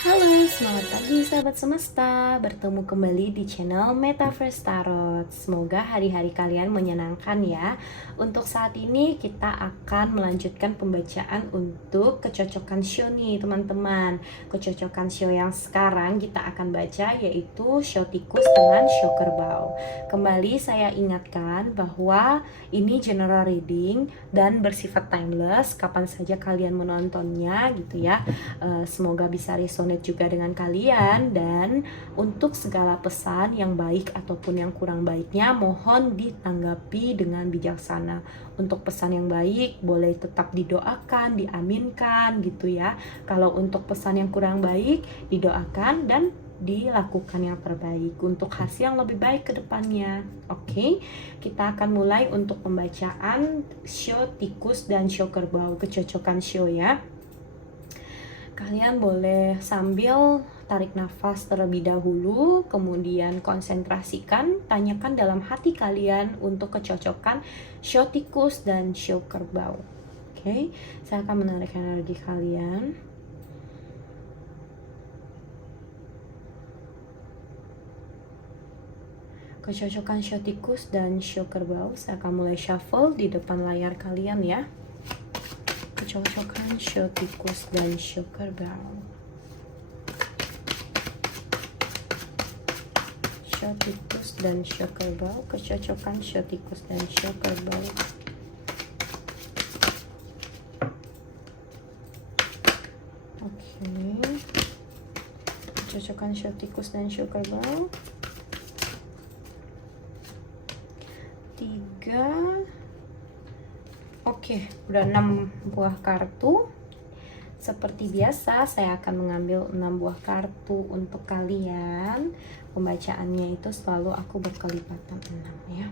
Halo, selamat pagi sahabat semesta. Bertemu kembali di channel Metaverse Tarot. Semoga hari-hari kalian menyenangkan ya. Untuk saat ini kita akan melanjutkan pembacaan untuk kecocokan show nih teman-teman. Kecocokan show yang sekarang kita akan baca yaitu show tikus dengan show kerbau. Kembali saya ingatkan bahwa ini general reading dan bersifat timeless. Kapan saja kalian menontonnya gitu ya. Semoga bisa resonate juga dengan kalian, dan untuk segala pesan yang baik ataupun yang kurang baiknya mohon ditanggapi dengan bijaksana. Untuk pesan yang baik boleh tetap didoakan, diaminkan gitu ya. Kalau untuk pesan yang kurang baik didoakan dan dilakukan yang terbaik untuk hasil yang lebih baik ke depannya. Oke, kita akan mulai untuk pembacaan show tikus dan show kerbau, kecocokan show ya. Kalian boleh sambil tarik nafas terlebih dahulu, kemudian konsentrasikan, tanyakan dalam hati kalian untuk kecocokan show tikus dan show kerbau. Oke, saya akan menarik energi kalian. Kecocokan show tikus dan show kerbau, saya akan mulai shuffle di depan layar kalian ya. Kecocokan show tikus dan show kerbau. Show tikus dan show kerbau. Kecocokan show tikus dan show kerbau. Oke. Kecocokan show tikus dan show kerbau. 3. Oke, udah 6 buah kartu. Seperti biasa, saya akan mengambil 6 buah kartu untuk kalian. Pembacaannya itu selalu aku berkelipatan 6 ya.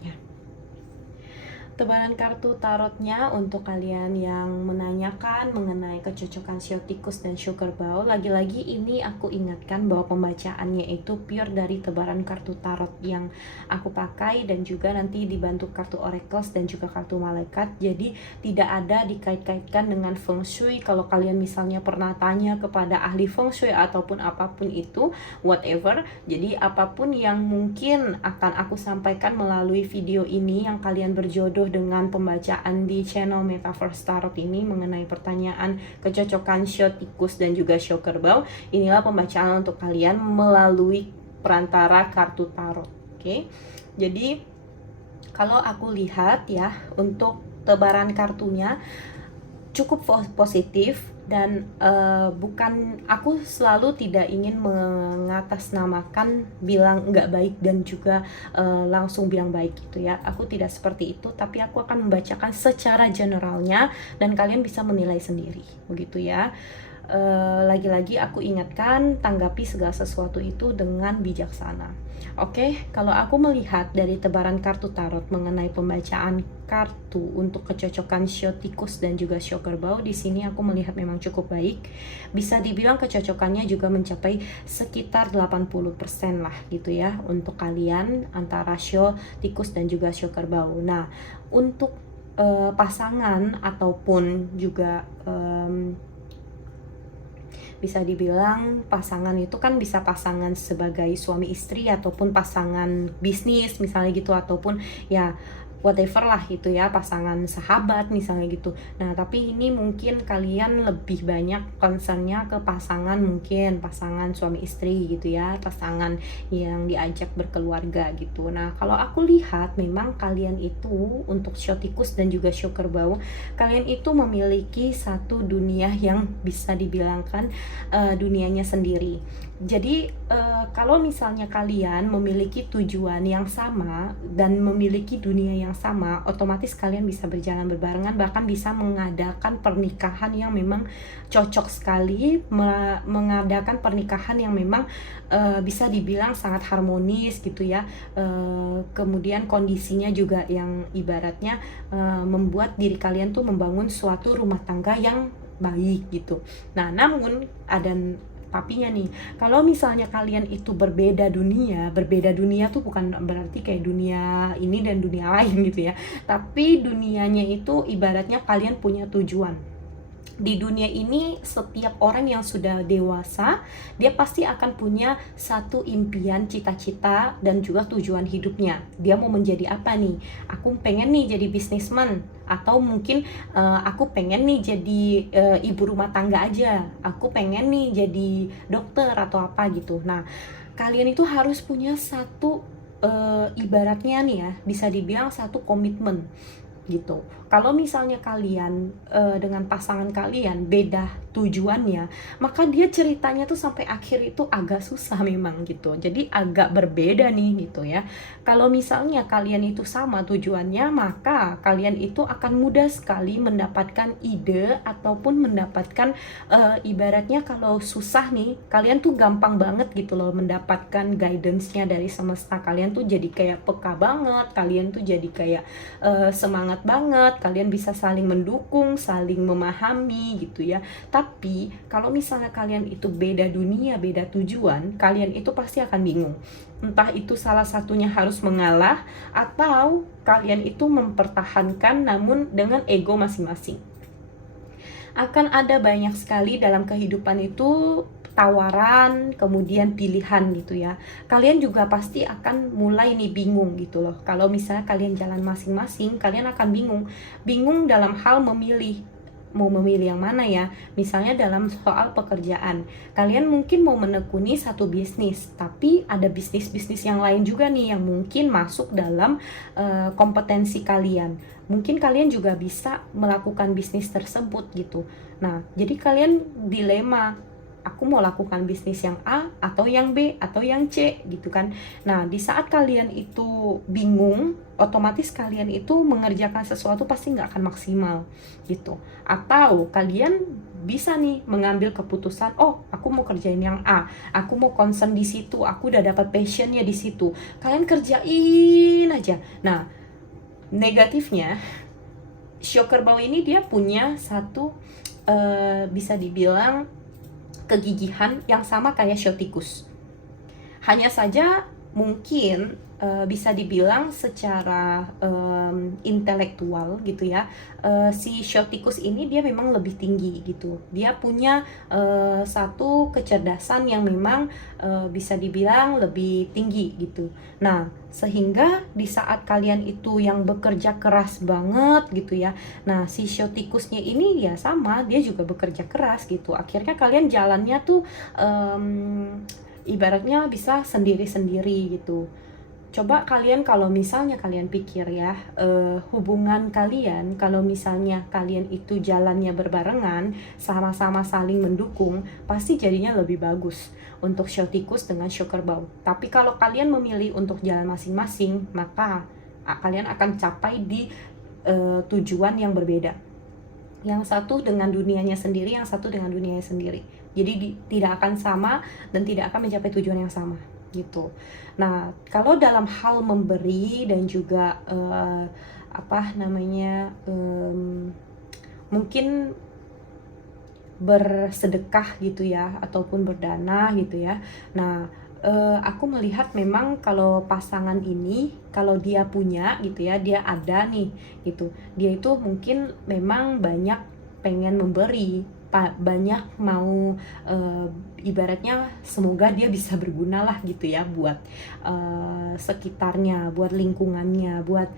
Ya. Tebaran kartu tarotnya untuk kalian yang menanyakan mengenai kecocokan show tikus dan show kerbau. Lagi-lagi ini aku ingatkan bahwa pembacaannya itu pure dari tebaran kartu tarot yang aku pakai, dan juga nanti dibantu kartu oracles dan juga kartu malaikat. Jadi tidak ada dikait-kaitkan dengan feng shui. Kalau kalian misalnya pernah tanya kepada ahli feng shui ataupun apapun itu, whatever. Jadi apapun yang mungkin akan aku sampaikan melalui video ini yang kalian berjodoh dengan pembacaan di channel Metaverse Tarot ini mengenai pertanyaan kecocokan show tikus dan juga show kerbau, inilah pembacaan untuk kalian melalui perantara kartu tarot. Oke. Jadi kalau aku lihat ya, untuk tebaran kartunya cukup positif, dan bukan, aku selalu tidak ingin mengatasnamakan bilang nggak baik dan juga langsung bilang baik gitu ya. Aku tidak seperti itu, tapi aku akan membacakan secara generalnya dan kalian bisa menilai sendiri begitu ya. Lagi-lagi aku ingatkan, tanggapi segala sesuatu itu dengan bijaksana. Oke, kalau aku melihat dari tebaran kartu tarot mengenai pembacaan kartu untuk kecocokan show tikus dan juga show kerbau, di sini aku melihat memang cukup baik. Bisa dibilang kecocokannya juga mencapai sekitar 80% lah gitu ya untuk kalian antara show tikus dan juga show kerbau. Nah, untuk pasangan ataupun juga bisa dibilang pasangan itu kan bisa pasangan sebagai suami istri ataupun pasangan bisnis misalnya gitu, ataupun ya whatever lah gitu ya, pasangan sahabat misalnya gitu. Nah tapi ini mungkin kalian lebih banyak concernnya ke pasangan, mungkin pasangan suami istri gitu ya, pasangan yang diajak berkeluarga gitu. Nah kalau aku lihat memang kalian itu untuk show tikus dan juga show kerbau, kalian itu memiliki satu dunia yang bisa dibilangkan dunianya sendiri. Jadi kalau misalnya kalian memiliki tujuan yang sama dan memiliki dunia yang sama, otomatis kalian bisa berjalan berbarengan, bahkan bisa mengadakan pernikahan yang memang cocok sekali, mengadakan pernikahan yang memang bisa dibilang sangat harmonis gitu ya. Kemudian kondisinya juga yang ibaratnya membuat diri kalian tuh membangun suatu rumah tangga yang baik gitu. Nah, namun ada tapinya nih, kalau misalnya kalian itu berbeda dunia tuh bukan berarti kayak dunia ini dan dunia lain gitu ya, tapi dunianya itu ibaratnya kalian punya tujuan. Di dunia ini setiap orang yang sudah dewasa, dia pasti akan punya satu impian, cita-cita, dan juga tujuan hidupnya. Dia mau menjadi apa nih? Aku pengen nih jadi bisnisman, atau mungkin aku pengen nih jadi ibu rumah tangga aja, aku pengen nih jadi dokter atau apa gitu. Nah, kalian itu harus punya satu ibaratnya nih ya, bisa dibilang satu komitmen gitu. Kalau misalnya kalian dengan pasangan kalian beda tujuannya, maka dia ceritanya tuh sampai akhir itu agak susah memang gitu. Jadi agak berbeda nih gitu ya. Kalau misalnya kalian itu sama tujuannya, maka kalian itu akan mudah sekali mendapatkan ide ataupun mendapatkan ibaratnya kalau susah nih, kalian tuh gampang banget gitu loh mendapatkan guidance-nya dari semesta. Kalian tuh jadi kayak peka banget, kalian tuh jadi kayak semangat banget, kalian bisa saling mendukung, saling memahami gitu ya. Tapi kalau misalnya kalian itu beda dunia, beda tujuan, kalian itu pasti akan bingung. Entah itu salah satunya harus mengalah, atau kalian itu mempertahankan namun dengan ego masing-masing. Akan ada banyak sekali dalam kehidupan itu tawaran, kemudian pilihan gitu ya. Kalian juga pasti akan mulai nih bingung gitu loh. Kalau misalnya kalian jalan masing-masing, kalian akan bingung. Bingung dalam hal memilih. Mau memilih yang mana ya? Misalnya dalam soal pekerjaan. Kalian mungkin mau menekuni satu bisnis, tapi ada bisnis-bisnis yang lain juga nih yang mungkin masuk dalam kompetensi kalian. Mungkin kalian juga bisa melakukan bisnis tersebut gitu. Nah, jadi kalian dilema, aku mau lakukan bisnis yang A atau yang B atau yang C gitu kan. Nah, di saat kalian itu bingung, otomatis kalian itu mengerjakan sesuatu pasti nggak akan maksimal gitu. Atau kalian bisa nih mengambil keputusan, oh aku mau kerjain yang A, aku mau concern di situ, aku udah dapat passionnya di situ. Kalian kerjain aja. Nah, negatifnya show kerbau ini dia punya satu bisa dibilang kegigihan yang sama kayak show tikus. Hanya saja mungkin bisa dibilang secara intelektual gitu ya, si show tikus ini dia memang lebih tinggi gitu. Dia punya satu kecerdasan yang memang bisa dibilang lebih tinggi gitu. Nah, sehingga di saat kalian itu yang bekerja keras banget gitu ya, nah si show tikusnya ini ya sama, dia juga bekerja keras gitu. Akhirnya kalian jalannya tuh ibaratnya bisa sendiri-sendiri gitu. Coba kalian kalau misalnya kalian pikir ya, hubungan kalian kalau misalnya kalian itu jalannya berbarengan, sama-sama saling mendukung, pasti jadinya lebih bagus untuk show tikus dengan show kerbau. Tapi kalau kalian memilih untuk jalan masing-masing, maka kalian akan capai di tujuan yang berbeda. Yang satu dengan dunianya sendiri, yang satu dengan dunianya sendiri. Jadi tidak akan sama dan tidak akan mencapai tujuan yang sama gitu. Nah, kalau dalam hal memberi dan juga mungkin bersedekah gitu ya, ataupun berdana gitu ya. Nah, aku melihat memang kalau pasangan ini, kalau dia punya gitu ya, dia ada nih gitu, dia itu mungkin memang banyak pengen memberi, banyak mau ibaratnya semoga dia bisa berguna lah gitu ya buat sekitarnya, buat lingkungannya, buat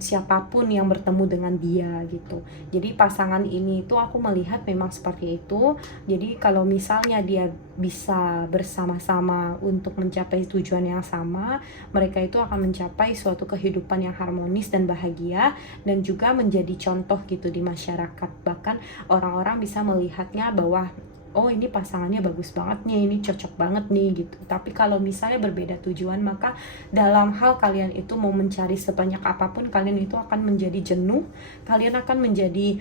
siapapun yang bertemu dengan dia gitu. Jadi pasangan ini tuh aku melihat memang seperti itu. Jadi kalau misalnya dia bisa bersama-sama untuk mencapai tujuan yang sama, mereka itu akan mencapai suatu kehidupan yang harmonis dan bahagia, dan juga menjadi contoh gitu di masyarakat. Bahkan orang-orang bisa melihatnya bahwa oh ini pasangannya bagus banget nih, ini cocok banget nih gitu. Tapi kalau misalnya berbeda tujuan, maka dalam hal kalian itu mau mencari sebanyak apapun, kalian itu akan menjadi jenuh, kalian akan menjadi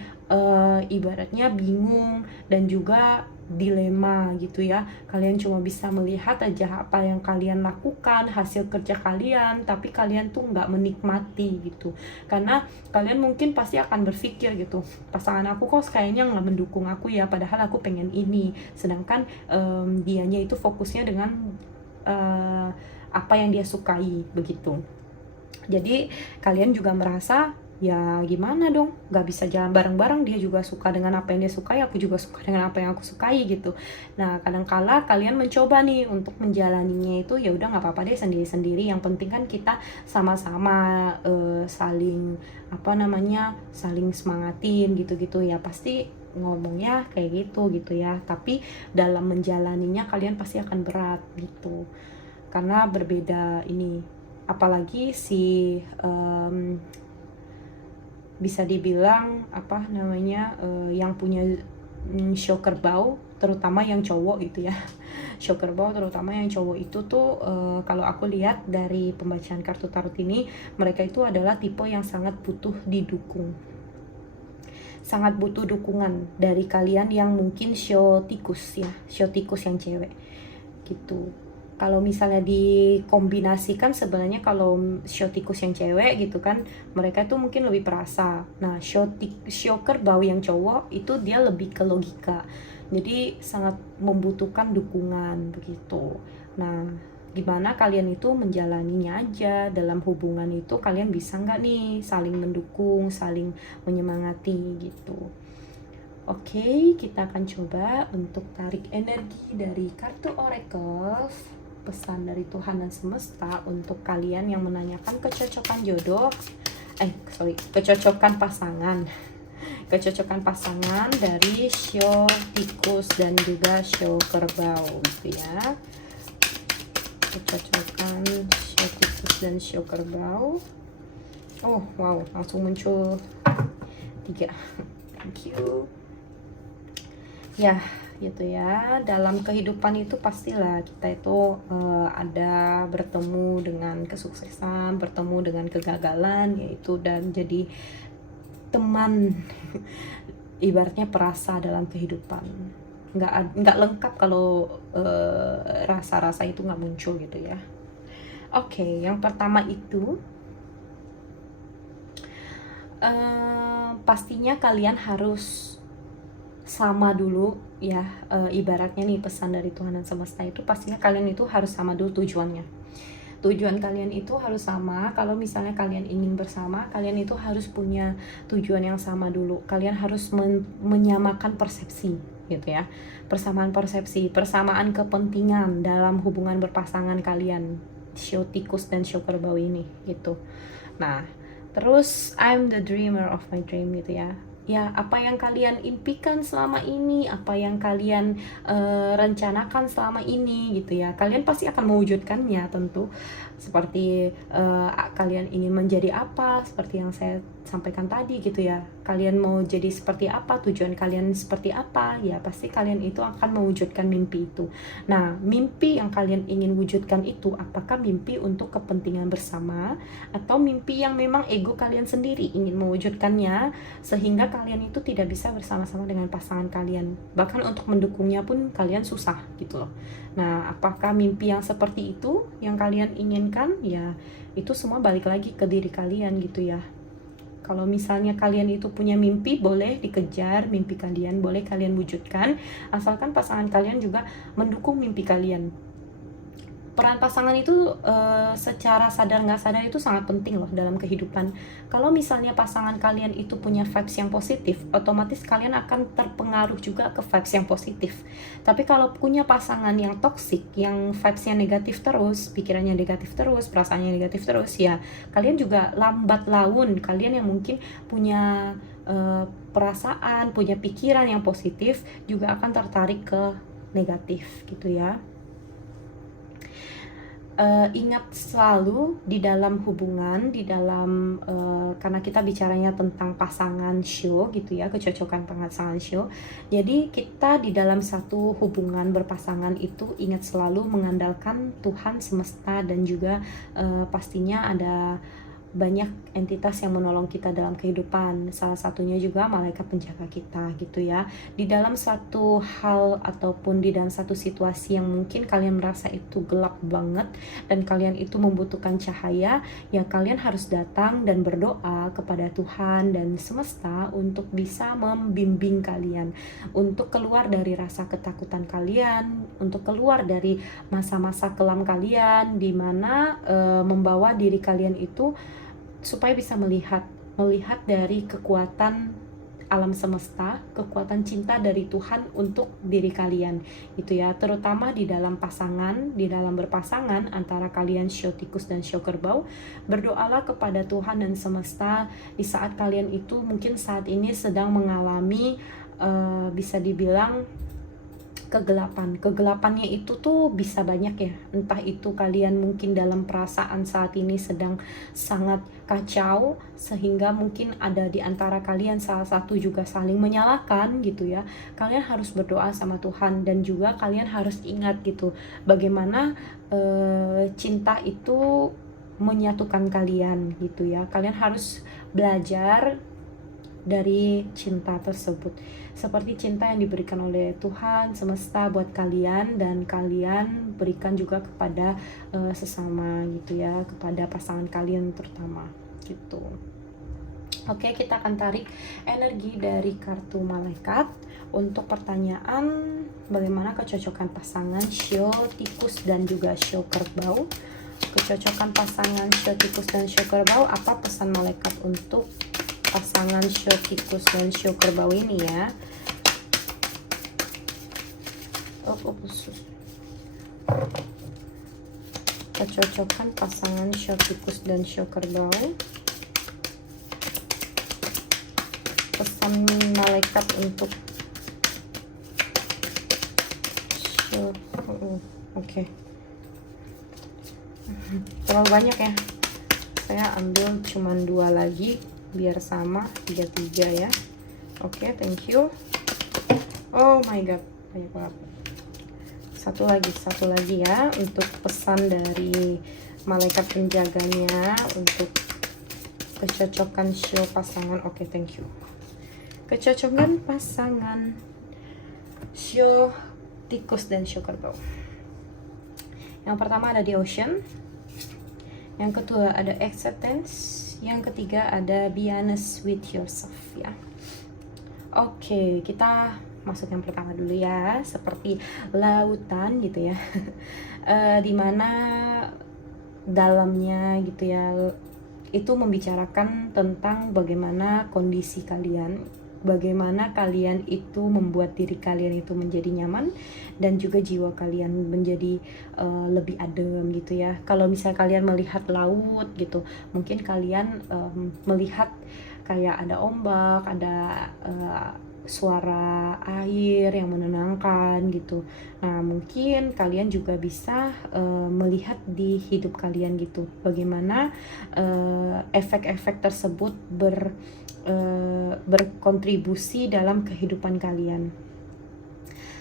ibaratnya bingung dan juga dilema gitu ya. Kalian cuma bisa melihat aja apa yang kalian lakukan, hasil kerja kalian, tapi kalian tuh nggak menikmati gitu. Karena kalian mungkin pasti akan berpikir gitu, pasangan aku kok kayaknya nggak mendukung aku ya, padahal aku pengen ini, sedangkan dianya itu fokusnya dengan apa yang dia sukai begitu. Jadi kalian juga merasa ya gimana dong, nggak bisa jalan bareng-bareng, dia juga suka dengan apa yang dia sukai, aku juga suka dengan apa yang aku sukai gitu. Nah kadangkala kalian mencoba nih untuk menjalaninya itu, ya udah nggak apa-apa deh sendiri-sendiri, yang penting kan kita sama-sama saling saling semangatin gitu-gitu ya, pasti ngomongnya kayak gitu ya. Tapi dalam menjalaninya kalian pasti akan berat gitu, karena berbeda ini, apalagi si bisa dibilang yang punya show kerbau, terutama yang cowok gitu ya. Show kerbau terutama yang cowok itu tuh kalau aku lihat dari pembacaan kartu tarot ini, mereka itu adalah tipe yang sangat butuh didukung, sangat butuh dukungan dari kalian yang mungkin show tikus ya, show tikus yang cewek gitu. Kalau misalnya dikombinasikan, sebenarnya kalau show tikus yang cewek gitu kan, mereka tuh mungkin lebih perasa. Nah show kerbau yang cowok itu dia lebih ke logika, jadi sangat membutuhkan dukungan begitu. Nah gimana kalian itu menjalaninya aja. Dalam hubungan itu kalian bisa nggak nih saling mendukung, saling menyemangati gitu. Oke, kita akan coba untuk tarik energi dari kartu Oracle, pesan dari Tuhan dan semesta untuk kalian yang menanyakan kecocokan jodoh, kecocokan pasangan. Kecocokan pasangan dari show tikus dan juga show kerbau gitu ya. Kecocokan show tikus dan show kerbau. Oh wow, langsung muncul 3. Thank you. Ya gitu ya, dalam kehidupan itu pastilah kita itu ada bertemu dengan kesuksesan, bertemu dengan kegagalan, yaitu dan jadi teman ibaratnya perasa dalam kehidupan. Nggak lengkap kalau rasa-rasa itu nggak muncul gitu ya. Oke, yang pertama itu pastinya kalian harus sama dulu ya, ibaratnya nih pesan dari Tuhan dan semesta itu pastinya kalian itu harus sama dulu tujuannya. Tujuan kalian itu harus sama. Kalau misalnya kalian ingin bersama, kalian itu harus punya tujuan yang sama dulu. Kalian harus menyamakan persepsi gitu ya. Persamaan persepsi, persamaan kepentingan dalam hubungan berpasangan kalian, show tikus dan show kerbau ini gitu. Nah terus I'm the dreamer of my dream gitu ya. Ya apa yang kalian impikan selama ini, apa yang kalian rencanakan selama ini gitu ya, kalian pasti akan mewujudkannya tentu. Seperti kalian ingin menjadi apa, seperti yang saya sampaikan tadi gitu ya, kalian mau jadi seperti apa, tujuan kalian seperti apa, ya pasti kalian itu akan mewujudkan mimpi itu. Nah mimpi yang kalian ingin wujudkan itu, apakah mimpi untuk kepentingan bersama, atau mimpi yang memang ego kalian sendiri ingin mewujudkannya, sehingga kalian itu tidak bisa bersama-sama dengan pasangan kalian, bahkan untuk mendukungnya pun kalian susah gitu loh. Nah apakah mimpi yang seperti itu yang kalian inginkan? Ya itu semua balik lagi ke diri kalian gitu ya. Kalau misalnya kalian itu punya mimpi, boleh dikejar mimpi kalian, boleh kalian wujudkan, asalkan pasangan kalian juga mendukung mimpi kalian. Peran pasangan itu secara sadar nggak sadar itu sangat penting loh dalam kehidupan. Kalau misalnya pasangan kalian itu punya vibes yang positif, otomatis kalian akan terpengaruh juga ke vibes yang positif. Tapi kalau punya pasangan yang toksik, yang vibesnya negatif terus, pikirannya negatif terus, perasaannya negatif terus, ya kalian juga lambat laun, kalian yang mungkin punya perasaan, punya pikiran yang positif juga akan tertarik ke negatif gitu ya. Ingat selalu di dalam hubungan, di dalam karena kita bicaranya tentang pasangan show gitu ya, kecocokan pasangan show. Jadi kita di dalam satu hubungan berpasangan itu ingat selalu mengandalkan Tuhan semesta, dan juga pastinya ada banyak entitas yang menolong kita dalam kehidupan. Salah satunya juga malaikat penjaga kita gitu ya. Di dalam satu hal ataupun di dalam satu situasi yang mungkin kalian merasa itu gelap banget dan kalian itu membutuhkan cahaya, ya kalian harus datang dan berdoa kepada Tuhan dan semesta untuk bisa membimbing kalian, untuk keluar dari rasa ketakutan kalian, untuk keluar dari masa-masa kelam kalian, di mana membawa diri kalian itu supaya bisa melihat dari kekuatan alam semesta, kekuatan cinta dari Tuhan untuk diri kalian gitu ya, terutama di dalam pasangan, di dalam berpasangan antara kalian show tikus dan show kerbau. Berdoalah kepada Tuhan dan semesta di saat kalian itu mungkin saat ini sedang mengalami bisa dibilang kegelapannya itu tuh bisa banyak ya. Entah itu kalian mungkin dalam perasaan saat ini sedang sangat kacau, sehingga mungkin ada di antara kalian salah satu juga saling menyalahkan gitu ya. Kalian harus berdoa sama Tuhan, dan juga kalian harus ingat gitu bagaimana cinta itu menyatukan kalian gitu ya. Kalian harus belajar dari cinta tersebut, seperti cinta yang diberikan oleh Tuhan semesta buat kalian, dan kalian berikan juga kepada sesama gitu ya, kepada pasangan kalian terutama gitu. Oke, kita akan tarik energi dari kartu malaikat untuk pertanyaan bagaimana kecocokan pasangan show tikus dan juga show kerbau. Kecocokan pasangan show tikus dan show kerbau, apa pesan malaikat untuk pasangan show tikus dan show kerbau ini ya. Kecocokan pasangan show tikus dan show kerbau, pesan malaikat untuk show. Oke. Terlalu banyak ya, saya ambil cuman 2 lagi biar sama 3 ya. Oke, thank you. Oh my god, banyak banget. Satu lagi ya untuk pesan dari malaikat penjaganya untuk kecocokan show pasangan. Oke, thank you. Kecocokan pasangan show tikus dan show kerbau. Yang pertama ada the ocean, yang kedua ada acceptance, yang ketiga ada be honest with yourself ya. Oke, kita masuk yang pertama dulu ya, seperti lautan gitu ya. Dimana dalamnya gitu ya, itu membicarakan tentang bagaimana kondisi kalian, bagaimana kalian itu membuat diri kalian itu menjadi nyaman, dan juga jiwa kalian menjadi lebih adem gitu ya. Kalau misalnya kalian melihat laut gitu, mungkin kalian melihat kayak ada ombak, ada suara air yang menenangkan gitu. Nah, mungkin kalian juga bisa melihat di hidup kalian gitu, bagaimana efek-efek tersebut berkontribusi dalam kehidupan kalian.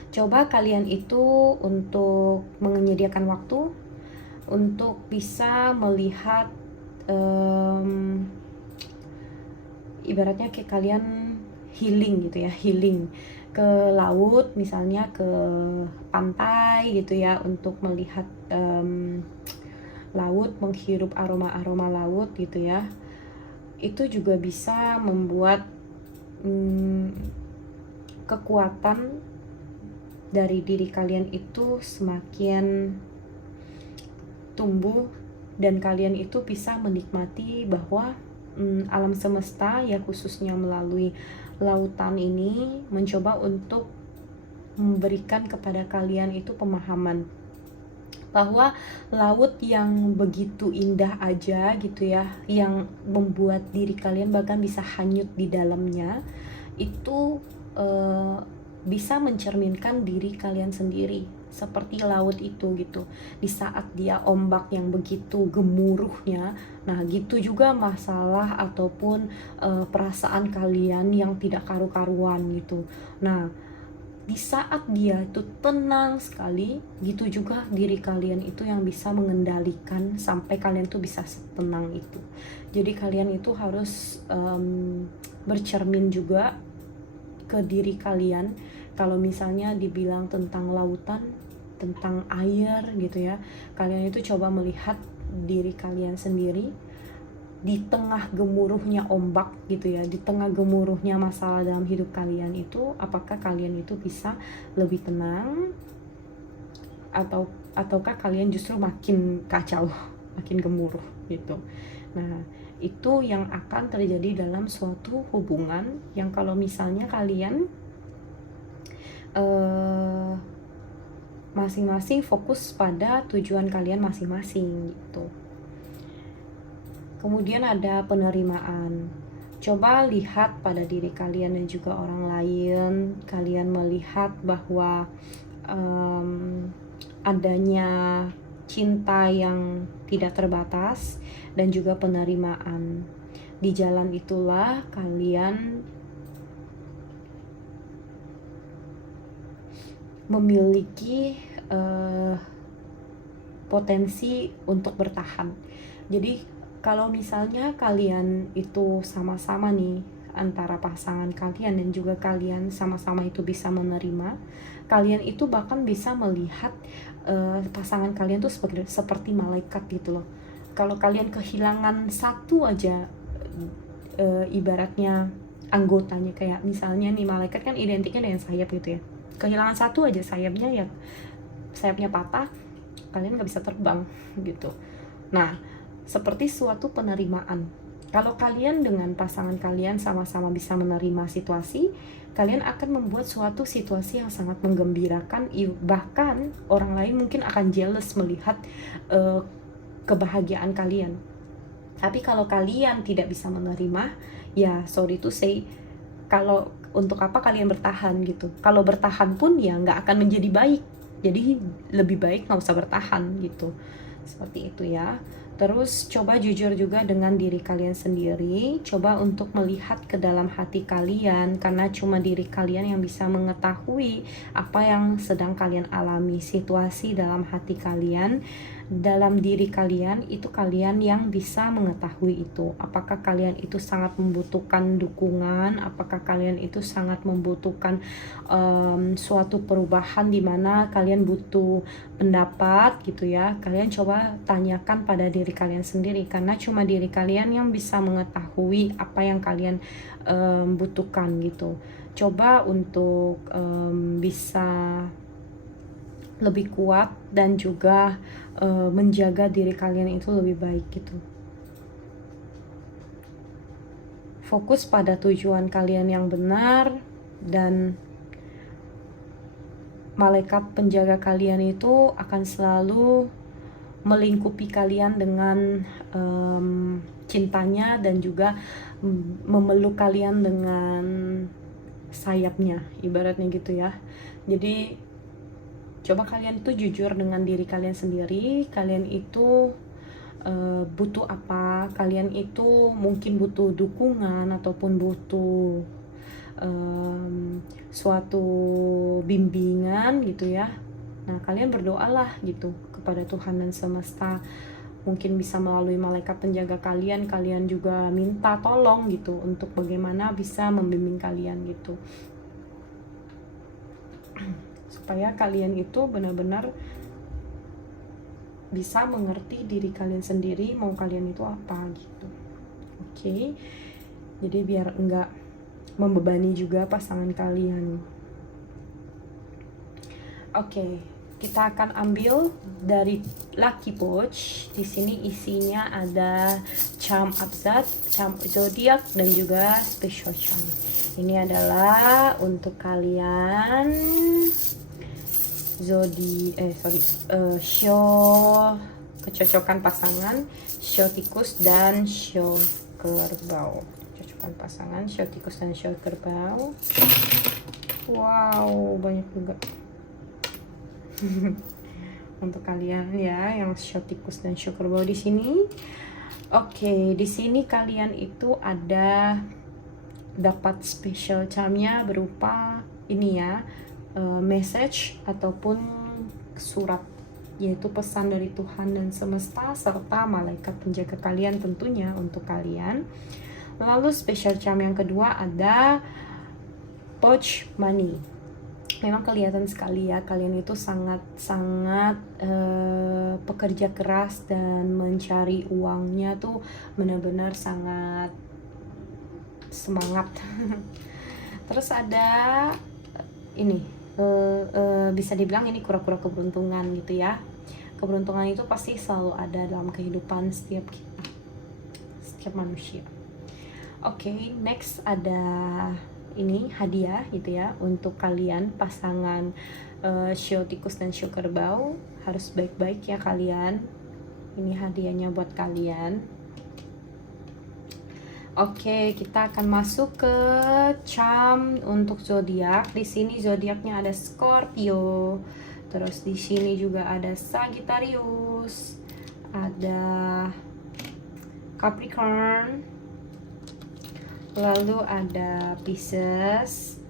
Coba kalian itu untuk menyediakan waktu untuk bisa melihat ibaratnya kayak kalian healing gitu ya, healing ke laut misalnya, ke pantai gitu ya, untuk melihat laut, menghirup aroma-aroma laut gitu ya. Itu juga bisa membuat kekuatan dari diri kalian itu semakin tumbuh, dan kalian itu bisa menikmati bahwa alam semesta ya, khususnya melalui lautan ini, mencoba untuk memberikan kepada kalian itu pemahaman bahwa laut yang begitu indah aja gitu ya, yang membuat diri kalian bahkan bisa hanyut di dalamnya, itu bisa mencerminkan diri kalian sendiri. seperti laut itu gitu. Di saat dia ombak yang begitu gemuruhnya, nah gitu juga masalah ataupun perasaan kalian yang tidak karu-karuan gitu. Nah, di saat dia itu tenang sekali, gitu juga diri kalian itu yang bisa mengendalikan sampai kalian tuh bisa tenang itu. Jadi kalian itu harus bercermin juga ke diri kalian. Kalau misalnya dibilang tentang lautan, tentang air gitu ya, kalian itu coba melihat diri kalian sendiri di tengah gemuruhnya ombak gitu ya, di tengah gemuruhnya masalah dalam hidup kalian itu, apakah kalian itu bisa lebih tenang ataukah kalian justru makin kacau, makin gemuruh gitu. Nah, itu yang akan terjadi dalam suatu hubungan yang kalau misalnya kalian masing-masing fokus pada tujuan kalian masing-masing gitu. Kemudian ada penerimaan. Coba lihat pada diri kalian dan juga orang lain. Kalian melihat bahwa adanya cinta yang tidak terbatas dan juga penerimaan. Di jalan itulah kalian memiliki potensi untuk bertahan. Jadi kalau misalnya kalian itu sama-sama nih, antara pasangan kalian dan juga kalian sama-sama itu bisa menerima, kalian itu bahkan bisa melihat pasangan kalian tuh seperti malaikat gitu loh. Kalau kalian kehilangan satu aja ibaratnya anggotanya, kayak misalnya nih malaikat kan identiknya dengan sayap gitu ya, kehilangan satu aja sayapnya, ya sayapnya patah, kalian nggak bisa terbang gitu. Nah, seperti suatu penerimaan. Kalau kalian dengan pasangan kalian sama-sama bisa menerima situasi, kalian akan membuat suatu situasi yang sangat menggembirakan. Bahkan orang lain mungkin akan jealous melihat kebahagiaan kalian. Tapi kalau kalian tidak bisa menerima, ya sorry to say, kalau untuk apa kalian bertahan gitu. Kalau bertahan pun ya nggak akan menjadi baik. Jadi lebih baik nggak usah bertahan gitu. Seperti itu ya. Terus coba jujur juga dengan diri kalian sendiri. Coba untuk melihat ke dalam hati kalian, karena cuma diri kalian yang bisa mengetahui apa yang sedang kalian alami. Situasi dalam hati kalian, dalam diri kalian, itu kalian yang bisa mengetahui itu. Apakah kalian itu sangat membutuhkan dukungan, apakah kalian itu sangat membutuhkan suatu perubahan di mana kalian butuh pendapat gitu ya. Kalian coba tanyakan pada diri kalian sendiri, karena cuma diri kalian yang bisa mengetahui apa yang kalian butuhkan gitu. Coba untuk bisa lebih kuat dan juga menjaga diri kalian itu lebih baik gitu. Fokus pada tujuan kalian yang benar, dan malaikat penjaga kalian itu akan selalu melingkupi kalian dengan cintanya dan juga memeluk kalian dengan sayapnya, ibaratnya gitu ya. Jadi coba kalian tuh jujur dengan diri kalian sendiri. Kalian itu butuh apa? Kalian itu mungkin butuh dukungan ataupun butuh suatu bimbingan gitu ya. Nah, kalian berdoalah gitu kepada Tuhan dan semesta. Mungkin bisa melalui malaikat penjaga kalian, kalian juga minta tolong gitu untuk bagaimana bisa membimbing kalian gitu. Supaya kalian itu benar-benar bisa mengerti diri kalian sendiri, mau kalian itu apa gitu. Oke. Jadi biar enggak membebani juga pasangan kalian. Oke, kita akan ambil dari Lucky Pouch. Di sini isinya ada charm abzad, charm zodiak, dan juga special charm. Ini adalah untuk kalian show kecocokan pasangan, show tikus dan show kerbau. Kecocokan pasangan, show tikus dan show kerbau. Wow, banyak juga. untuk kalian ya yang show tikus dan show kerbau di sini. Oke, di sini kalian itu ada dapat special charmnya berupa ini ya, message ataupun surat, yaitu pesan dari Tuhan dan semesta serta malaikat penjaga kalian tentunya untuk kalian. Lalu special charm yang kedua ada pouch money. Memang kelihatan sekali ya kalian itu sangat pekerja keras dan mencari uangnya tuh benar-benar sangat semangat. Terus ada ini bisa dibilang ini kura-kura keberuntungan gitu ya. Keberuntungan itu pasti selalu ada dalam kehidupan setiap kita, setiap manusia. Oke, next ada ini hadiah gitu ya untuk kalian pasangan show tikus dan show kerbau. Harus baik-baik ya kalian. Ini hadiahnya buat kalian. Oke, kita akan masuk ke charm untuk zodiak. Di sini zodiaknya ada Scorpio. Terus di sini juga ada Sagittarius, ada Capricorn, lalu ada Pisces,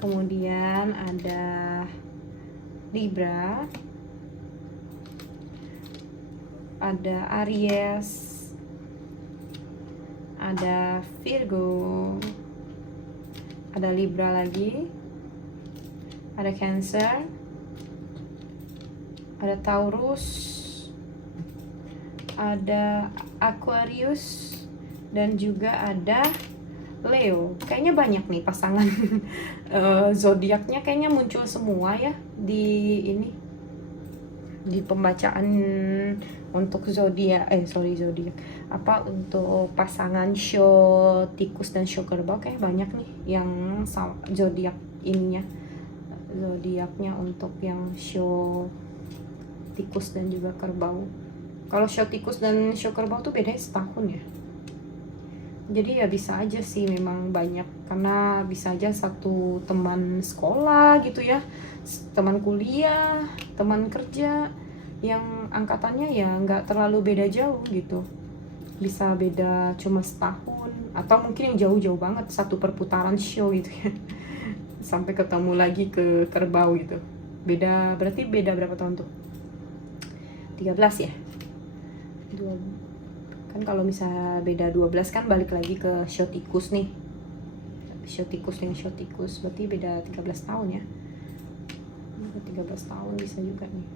kemudian ada Libra, ada Aries, ada Virgo, ada Libra lagi, ada Cancer, ada Taurus, ada Aquarius, dan juga ada Leo. Kayaknya banyak nih pasangan zodiaknya, kayaknya muncul semua ya di ini, di pembacaan untuk zodiak untuk pasangan show tikus dan show kerbau. Kayak banyak nih yang zodiak ininya, zodiaknya untuk yang show tikus dan juga kerbau. Kalau show tikus dan show kerbau tuh bedanya setahun ya. Jadi ya bisa aja sih memang banyak, karena bisa aja satu teman sekolah gitu ya, teman kuliah, teman kerja yang angkatannya ya nggak terlalu beda jauh gitu, bisa beda cuma setahun atau mungkin yang jauh-jauh banget satu perputaran show gitu ya sampai ketemu lagi ke kerbau gitu. Berarti beda berapa tahun tuh? 13 ya? Kan kalau misalnya beda 12 kan balik lagi ke show tikus nih, show tikus dengan show tikus, berarti beda 13 tahun ya. 13 tahun bisa juga nih,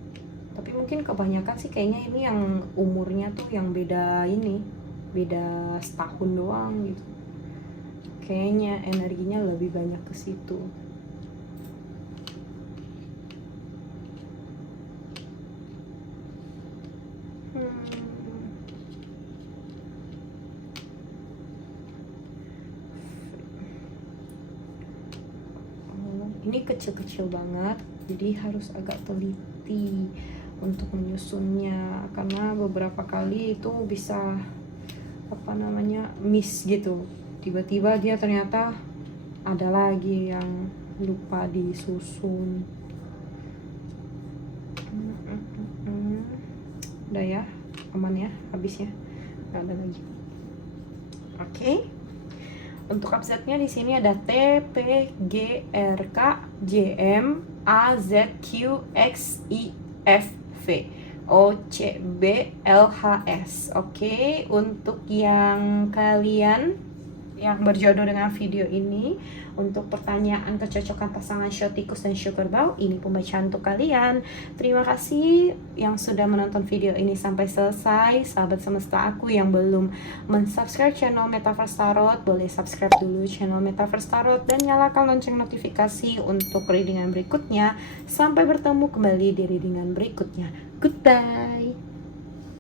tapi mungkin kebanyakan sih kayaknya ini yang umurnya tuh yang beda ini, beda setahun doang gitu. Kayaknya energinya lebih banyak ke situ. Ini kecil-kecil banget, jadi harus agak teliti untuk menyusunnya, karena beberapa kali itu bisa miss gitu. Tiba-tiba dia ternyata ada lagi yang lupa disusun. Udah ya, aman ya, habisnya nggak ada lagi. Oke. Untuk abjadnya di sini ada T, P, G, R, K, J, M, A, Z, Q, X, I, F, V, O, C, B, L, H, S. Oke, untuk yang kalian yang berjodoh dengan video ini, untuk pertanyaan kecocokan pasangan show tikus dan show kerbau, ini pembacaan untuk kalian. Terima kasih yang sudah menonton video ini sampai selesai. Sahabat semesta aku yang belum mensubscribe channel Metaverse Tarot, boleh subscribe dulu channel Metaverse Tarot dan nyalakan lonceng notifikasi untuk readingan berikutnya. Sampai bertemu kembali di readingan berikutnya. Goodbye.